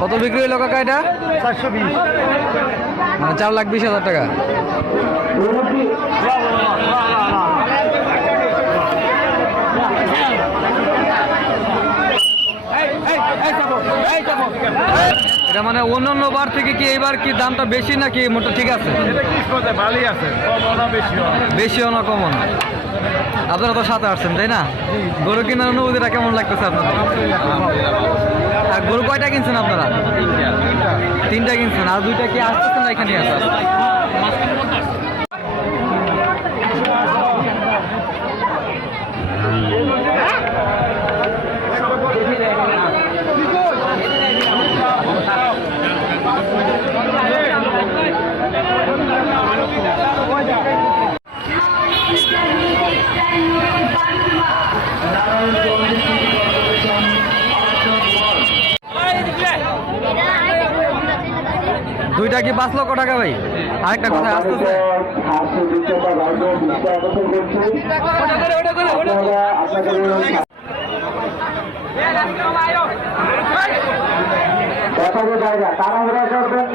কত বিক্রি হইল কাকা এটা? চারশো বিশ। মানে চার লাখ বিশ হাজার টাকা। এটা মানে অন্যান্য বার থেকে কি এইবার কি দামটা বেশি নাকি মোটা ঠিক আছে? ভালোই বেশিও না। কমন আপনারা তো সাথে আসছেন তাই না? গরু কেনার অনুভূতিটা কেমন লাগতেছে আপনাদের? আর গরু কয়টা কিনছেন আপনারা? তিনটা। কিনছেন আর দুইটা কি আসতেছেন না এখানে? আছে দুইটা কি পাঁচ লক্ষ টাকা ভাই? আরেকটা কোথায় আসতেছে?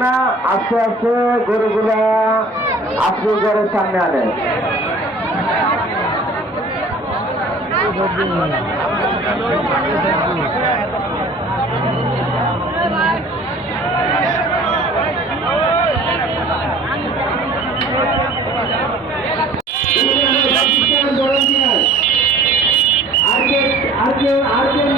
না, আস্তে আস্তে গরুগুলা আশ্রয় ঘরের সামনে আর কেউ আর কেউ